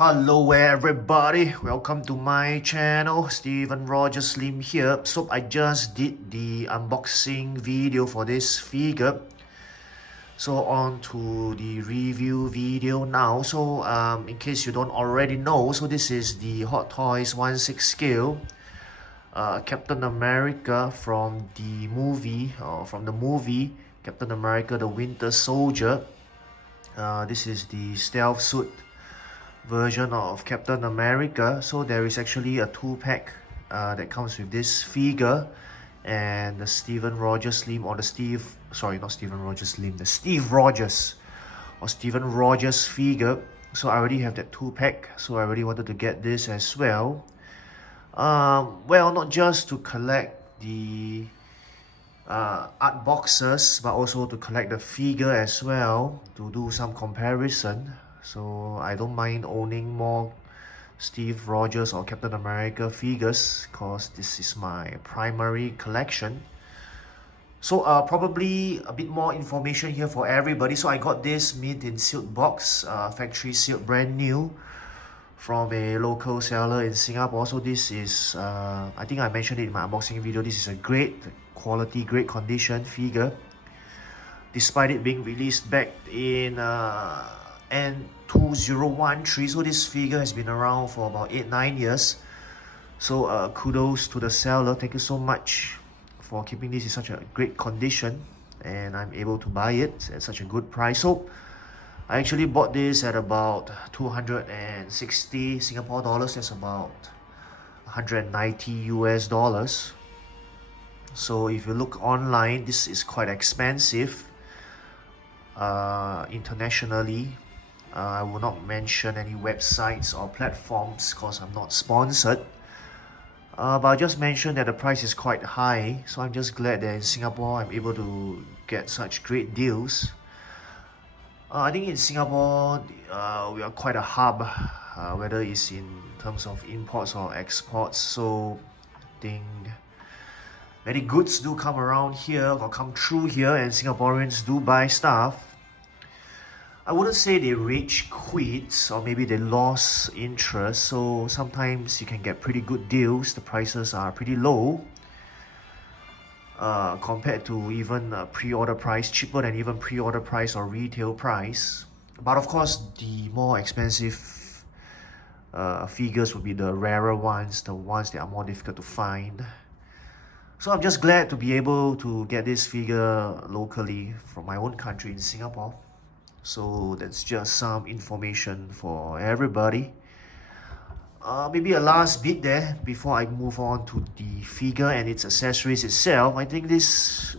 Hello everybody, welcome to my channel. Steven Roger Slim here. So I just did the unboxing video for this figure. So on to the review video now. So in case you don't already know, so this is the Hot Toys 1/6 scale Captain America from the movie Captain America the Winter Soldier. This is the stealth suit version of Captain America. So there is actually a 2-pack that comes with this figure and the Steve Rogers or Steven Rogers figure. So I already have that 2-pack, so I really wanted to get this as well. Well, not just to collect the art boxes, but also to collect the figure as well, to do some comparison. So I don't mind owning more Steve Rogers or Captain America figures because this is my primary collection. So probably a bit more information here for everybody. So I got this mint in sealed box, factory sealed, brand new, from a local seller in Singapore. So this is, I think I mentioned it in my unboxing video, this is a great quality, great condition figure. Despite it being released back in N2013, so this figure has been around for about 8-9 years. So kudos to the seller, thank you so much for keeping this in such a great condition, and I'm able to buy it at such a good price. So I actually bought this at about 260 Singapore dollars, that's about 190 US dollars. So if you look online, this is quite expensive internationally. I will not mention any websites or platforms because I'm not sponsored. But I just mentioned that the price is quite high. So I'm just glad that in Singapore I'm able to get such great deals. I think in Singapore we are quite a hub, whether it's in terms of imports or exports. So I think many goods do come around here or come through here, and Singaporeans do buy stuff. I wouldn't say they rage quit, or maybe they lost interest. So sometimes you can get pretty good deals. The prices are pretty low compared to even pre-order price, cheaper than even pre-order price or retail price. But of course, the more expensive figures would be the rarer ones, the ones that are more difficult to find. So I'm just glad to be able to get this figure locally from my own country in Singapore. So that's just some information for everybody. Maybe a last bit there before I move on to the figure and its accessories itself. I think this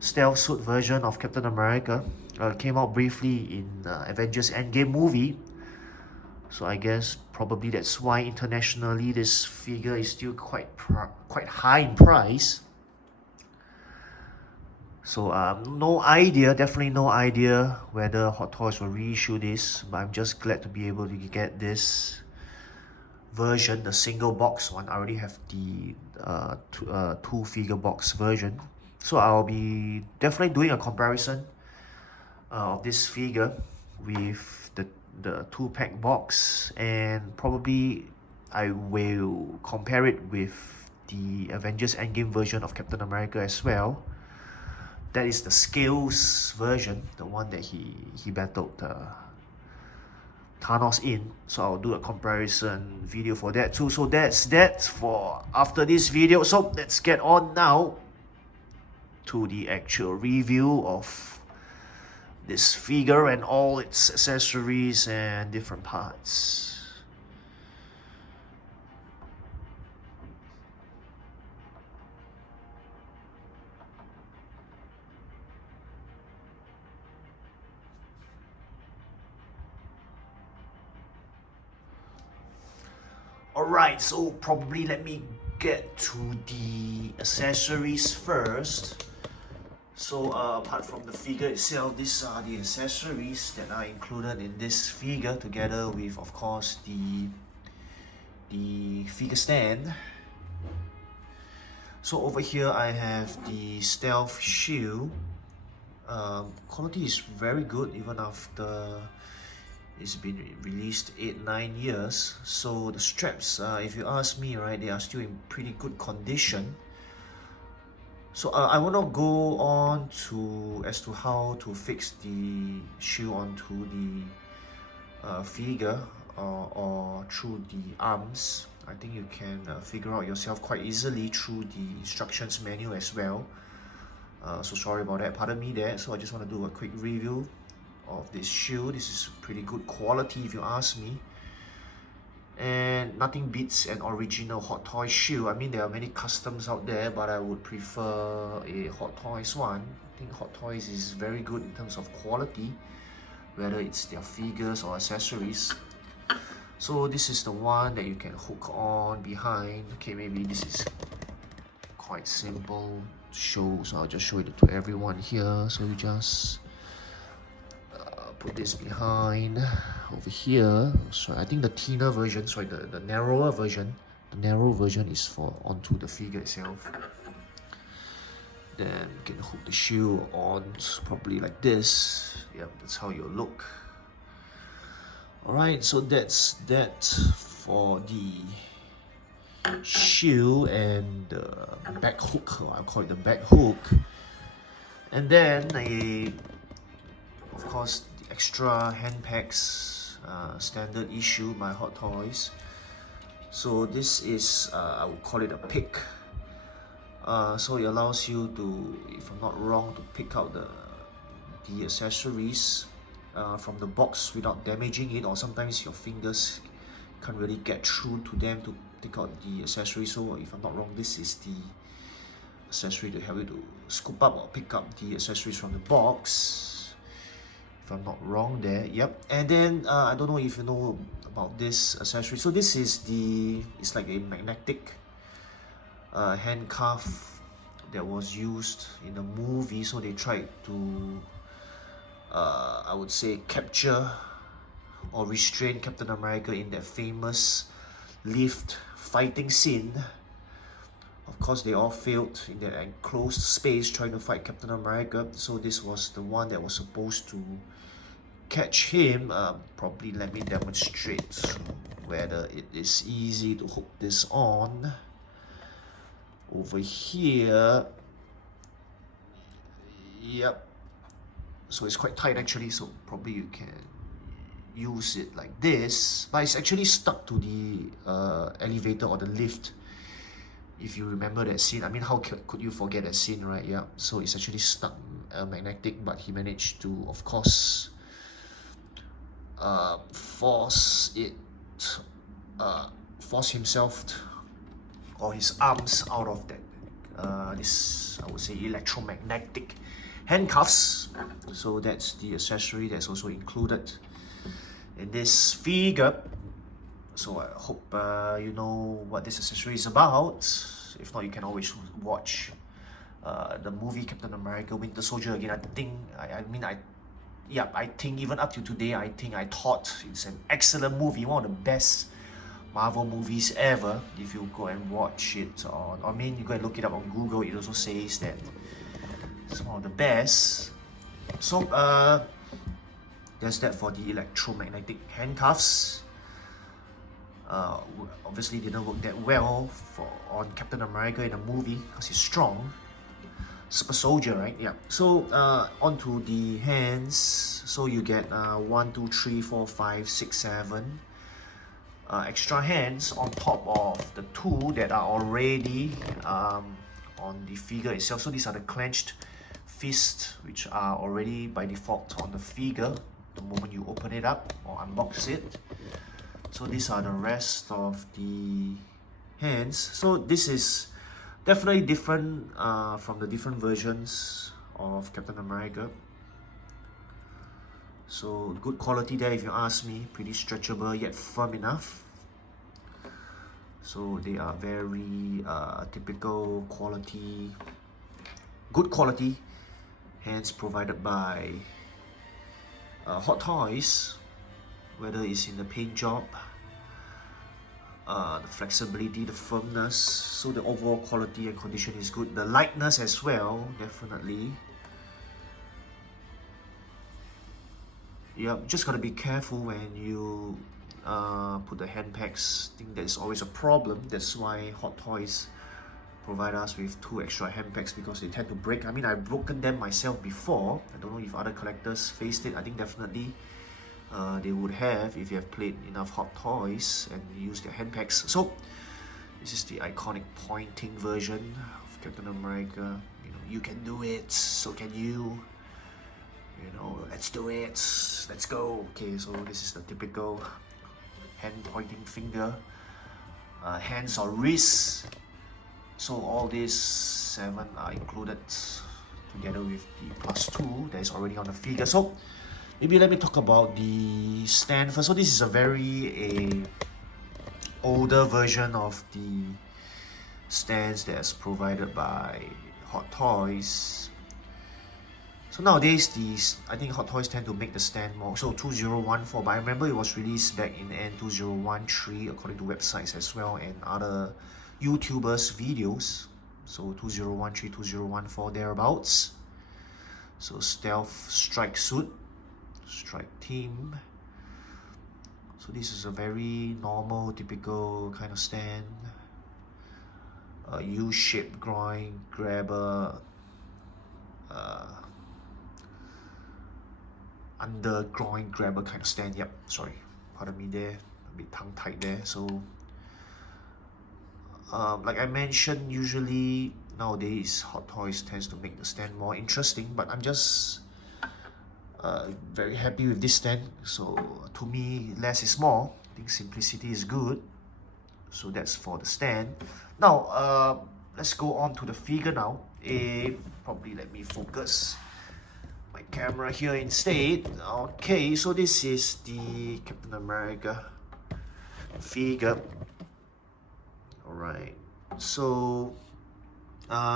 stealth suit version of Captain America came out briefly in Avengers Endgame movie. So I guess probably that's why internationally this figure is still quite high in price. So definitely no idea whether Hot Toys will reissue this, but I'm just glad to be able to get this version, the single box one. I already have the two figure box version. So I'll be definitely doing a comparison of this figure with the 2-pack box, and probably I will compare it with the Avengers Endgame version of Captain America as well. That is the scales version, the one that he battled Thanos in. So I'll do a comparison video for that too. So that's that for after this video. So let's get on now to the actual review of this figure and all its accessories and different parts. Alright, so probably let me get to the accessories first. So apart from the figure itself, these are the accessories that are included in this figure, together with, of course, the figure stand. So over here I have the stealth shield. Quality is very good even after It's been released 8-9 years, so the straps, if you ask me, right, they are still in pretty good condition. So I will not go on as to how to fix the shoe onto the figure or through the arms. I think you can figure out yourself quite easily through the instructions manual as well. So sorry about that, pardon me there. So I just want to do a quick review of this shoe. This is pretty good quality if you ask me, and nothing beats an original Hot Toys shoe. I mean, there are many customs out there, but I would prefer a Hot Toys one. I think Hot Toys is very good in terms of quality, whether it's their figures or accessories. So this is the one that you can hook on behind. Okay, maybe this is quite simple to show, so I'll just show it to everyone here. So you just put this behind over here. So I think the thinner version, sorry, the narrower version, the narrow version is for onto the figure itself. Then you can hook the shoe on probably like this. Yep, that's how you'll look. Alright, so that's that for the shoe and the back hook, or I'll call it the back hook. And then of course, the extra hand packs, standard issue by Hot Toys. So this is, I would call it a pick. So it allows you to, if I'm not wrong, to pick out the accessories from the box without damaging it, or sometimes your fingers can't really get through to them to pick out the accessory. So if I'm not wrong, this is the accessory to help you to scoop up or pick up the accessories from the box, if I'm not wrong there. Yep. And then I don't know if you know about this accessory. So this is it's like a magnetic handcuff that was used in the movie. So they tried to I would say capture or restrain Captain America in that famous lift fighting scene. Of course, they all failed in that enclosed space trying to fight Captain America. So this was the one that was supposed to catch him. Probably let me demonstrate whether it is easy to hook this on. Over here. Yep. So it's quite tight actually, so probably you can use it like this, but it's actually stuck to the elevator or the lift. If you remember that scene, I mean, how could you forget that scene, right? Yeah, so it's actually stuck magnetic, but he managed to, of course, force himself or his arms out of that this, I would say, electromagnetic handcuffs. So that's the accessory that's also included in this figure. So I hope you know what this accessory is about. If not, you can always watch the movie Captain America Winter Soldier again. I think I think even up to today, I thought it's an excellent movie, one of the best Marvel movies ever. If you go and watch it you go and look it up on Google, it also says that it's one of the best. So there's that for the electromagnetic handcuffs. Obviously didn't work that well on Captain America in the movie because he's strong, super soldier, right? Yeah. So onto the hands. So you get 1, 2, 3, 4, 5, 6, 7 extra hands on top of the 2 that are already on the figure itself. So these are the clenched fists, which are already by default on the figure the moment you open it up or unbox it. So these are the rest of the hands. So this is definitely different from the different versions of Captain America. So good quality there if you ask me, pretty stretchable yet firm enough. So they are very typical quality, good quality hands provided by Hot Toys, whether it's in the paint job, the flexibility, the firmness. So the overall quality and condition is good. The lightness as well, definitely. Yeah, just gotta be careful when you put the hand packs. I think there's always a problem. That's why Hot Toys provide us with 2 extra hand packs, because they tend to break. I mean, I've broken them myself before. I don't know if other collectors faced it. I think definitely they would have if you have played enough Hot Toys and used their hand packs. So this is the iconic pointing version of Captain America. You know, you can do it, so can you. You know, let's do it, let's go. Okay, so this is the typical hand pointing finger, hands or wrists. So all these 7 are included together with the +2 that is already on the figure. So maybe let me talk about the stand first. So this is a very older version of the stands that's provided by Hot Toys. So nowadays, I think Hot Toys tend to make the stand more. So 2014, but I remember it was released back in end 2013 according to websites as well and other YouTubers' videos. So 2013, 2014 thereabouts. So stealth strike suit, strike team. So this is a very normal, typical kind of stand. U-shaped groin grabber. Under groin grabber kind of stand. Yep, sorry, pardon me there, a bit tongue tied there. So like I mentioned, usually nowadays Hot Toys tends to make the stand more interesting, but I'm just very happy with this stand. So to me, less is more. I think simplicity is good. So that's for the stand. Now let's go on to the figure now. Probably let me focus my camera here instead. Okay, so this is the Captain America figure. Alright, so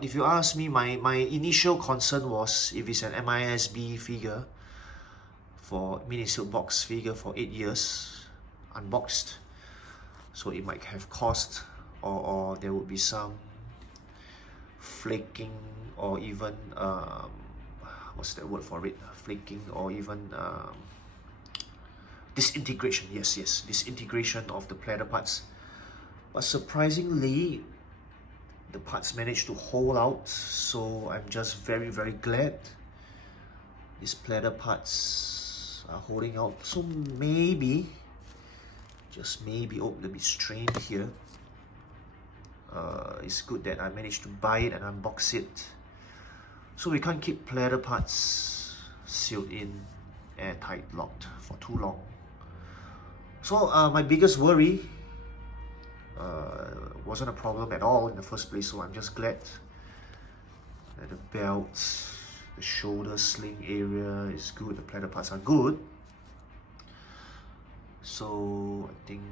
if you ask me, my initial concern was if it's an MISB figure for mini silk box figure for 8 years unboxed, so it might have cost, or there would be some flaking, or even what's that word for it? Flaking, or even disintegration. Yes, disintegration of the platter parts. But surprisingly, the parts managed to hold out. So I'm just very, very glad these platter parts are holding out. So maybe, just maybe, oh, let me strain here. It's good that I managed to buy it and unbox it. So we can't keep platter parts sealed in, airtight, locked for too long. So my biggest worry wasn't a problem at all in the first place. So I'm just glad that the belt, the shoulder sling area is good, the platter parts are good. So I think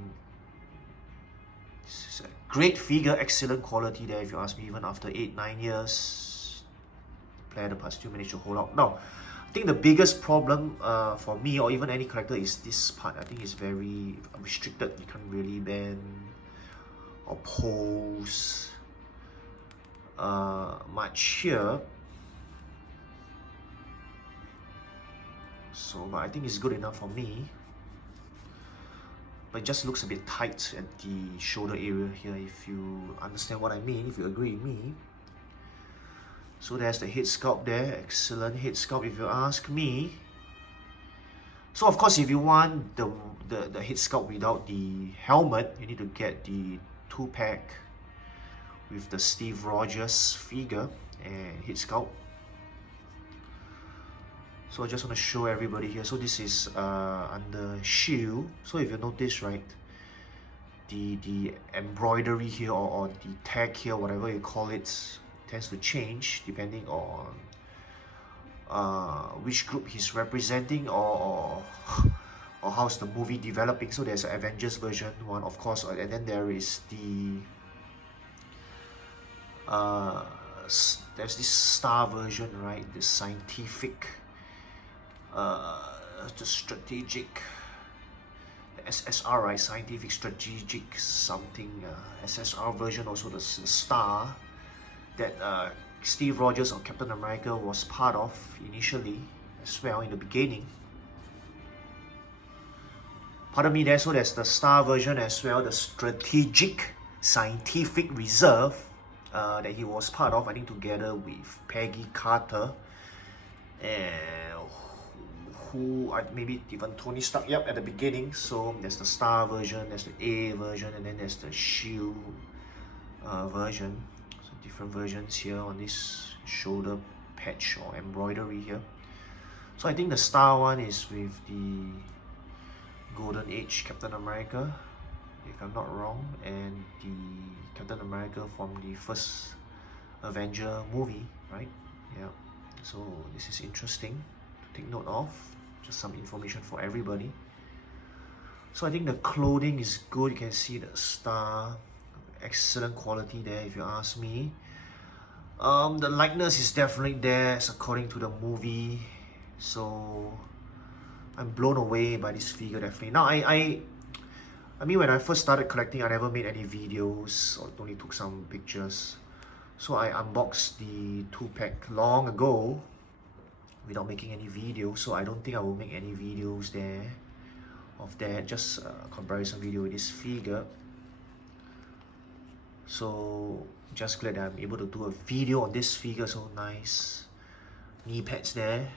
this is a great figure, excellent quality there if you ask me, even after 8-9 years. Platter parts still manage to hold out. Now, I think the biggest problem for me, or even any collector, is this part. I think it's very restricted. You can't really bend or pose much here. So, but I think it's good enough for me. But it just looks a bit tight at the shoulder area here, if you understand what I mean, if you agree with me. So there's the head sculpt there, excellent head sculpt if you ask me. So of course, if you want the head sculpt without the helmet, you need to get the 2-pack with the Steve Rogers figure and head sculpt. So I just want to show everybody here. So this is under shield. So if you notice, right, the embroidery here, or the tag here, whatever you call it, tends to change depending on which group he's representing, or how's the movie developing. So there's an Avengers version one, of course, and then there is the there's this star version, right? The scientific, the strategic, the SSR, right? Scientific, strategic something, SSR version, also the star that Steve Rogers or Captain America was part of initially as well in the beginning. Pardon me there, so there's the star version as well, the Strategic Scientific Reserve that he was part of, I think together with Peggy Carter and maybe even Tony Stark, yep, at the beginning. So there's the star version, there's the A version, and then there's the shield version. So different versions here on this shoulder patch or embroidery here. So I think the star one is with the Golden Age Captain America, if I'm not wrong, and the Captain America from the first Avenger movie, right? Yeah. So this is interesting to take note of. Just some information for everybody. So I think the clothing is good. You can see the star, excellent quality there if you ask me. The likeness is definitely there as according to the movie. So I'm blown away by this figure definitely. Now I mean, when I first started collecting, I never made any videos or only took some pictures. So I unboxed the 2-pack long ago without making any videos. So I don't think I will make any videos there of that, just a comparison video with this figure. So just glad that I'm able to do a video on this figure. So nice knee pads there.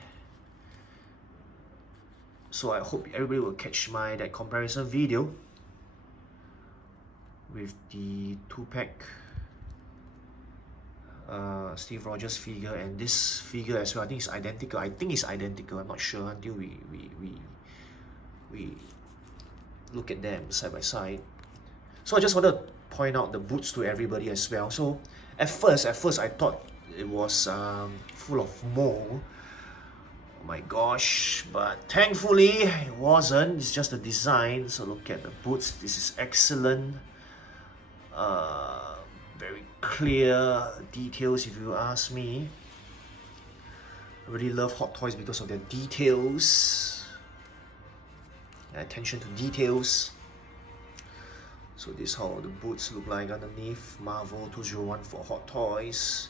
So I hope everybody will catch that comparison video with the 2-pack Steve Rogers figure and this figure as well. I think it's identical. I'm not sure until we look at them side by side. So I just want to point out the boots to everybody as well. So at first I thought it was full of mold. Oh my gosh, but thankfully it wasn't. It's just the design. So look at the boots. This is excellent. Very clear details if you ask me. I really love Hot Toys because of their details. Attention to details. So this is how the boots look like underneath. Marvel 201 for Hot Toys.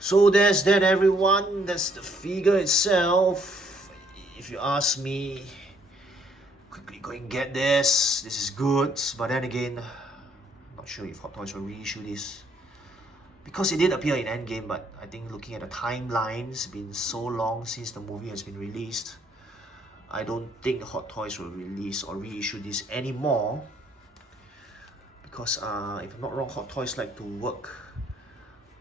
So there's that, everyone. That's the figure itself. If you ask me, quickly go and get this. This is good, but then again, not sure if Hot Toys will reissue this because it did appear in Endgame, but I think looking at the timeline, it's been so long since the movie has been released. I don't think Hot Toys will release or reissue this anymore because if I'm not wrong, Hot Toys like to work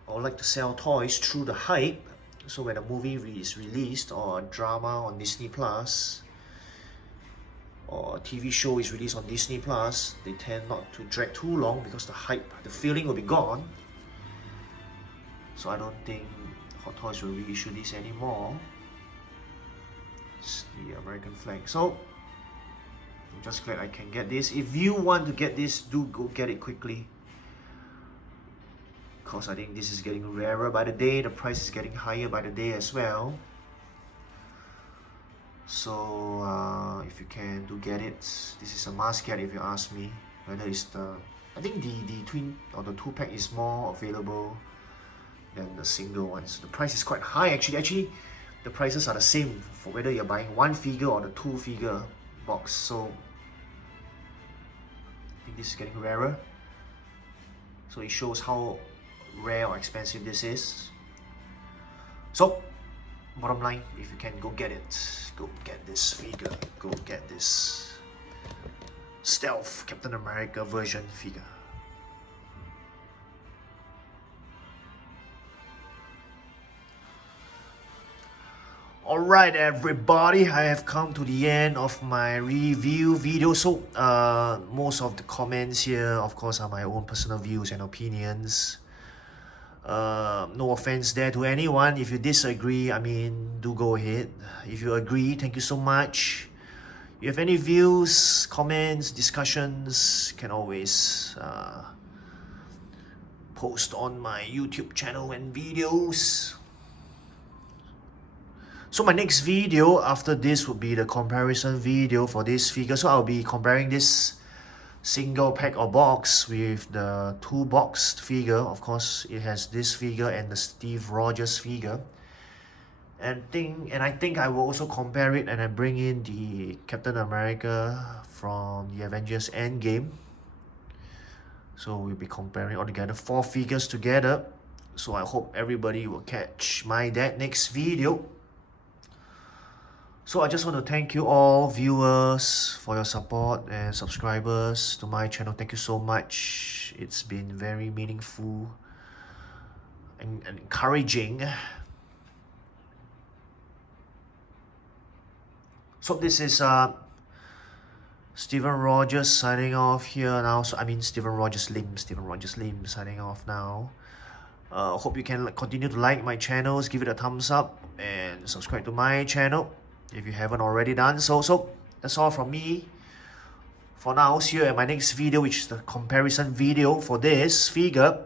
or like to sell toys through the hype. So when a movie is released or a drama on Disney Plus or a TV show is released on Disney Plus, they tend not to drag too long because the hype, the feeling will be gone. So I don't think Hot Toys will reissue this anymore. It's the American flag. So I'm just glad I can get this. If you want to get this, do go get it quickly, because I think this is getting rarer by the day. The price is getting higher by the day as well. So if you can, do get it. This is a must get if you ask me. Whether it's I think the twin or the 2-pack is more available than the single ones. The price is quite high actually. The prices are the same for whether you're buying one figure or the 2-figure box. So I think this is getting rarer. So it shows how rare or expensive this is. So bottom line, if you can, go get it. Go get this figure. Go get this Stealth Captain America version figure. Alright everybody, I have come to the end of my review video. So most of the comments here, of course, are my own personal views and opinions. No offense there to anyone. If you disagree, I mean, do go ahead. If you agree, thank you so much. If you have any views, comments, discussions, can always post on my YouTube channel and videos. So my next video after this would be the comparison video for this figure. So I'll be comparing this single pack or box with the 2-boxed figure. Of course, it has this figure and the Steve Rogers figure. I think I will also compare it and I bring in the Captain America from the Avengers Endgame. So we'll be comparing all together, 4 figures together. So I hope everybody will catch that next video. So I just want to thank you all viewers for your support and subscribers to my channel. Thank you so much. It's been very meaningful and encouraging. So this is Steven Rogers signing off here now. So I mean Steven Rogers Lim signing off now. Hope you can continue to like my channels, give it a thumbs up, and subscribe to my channel if you haven't already done so. So that's all from me for now. See you at my next video, which is the comparison video for this figure.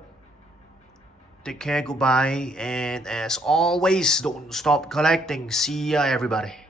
Take care, goodbye, and as always, don't stop collecting. See ya, everybody.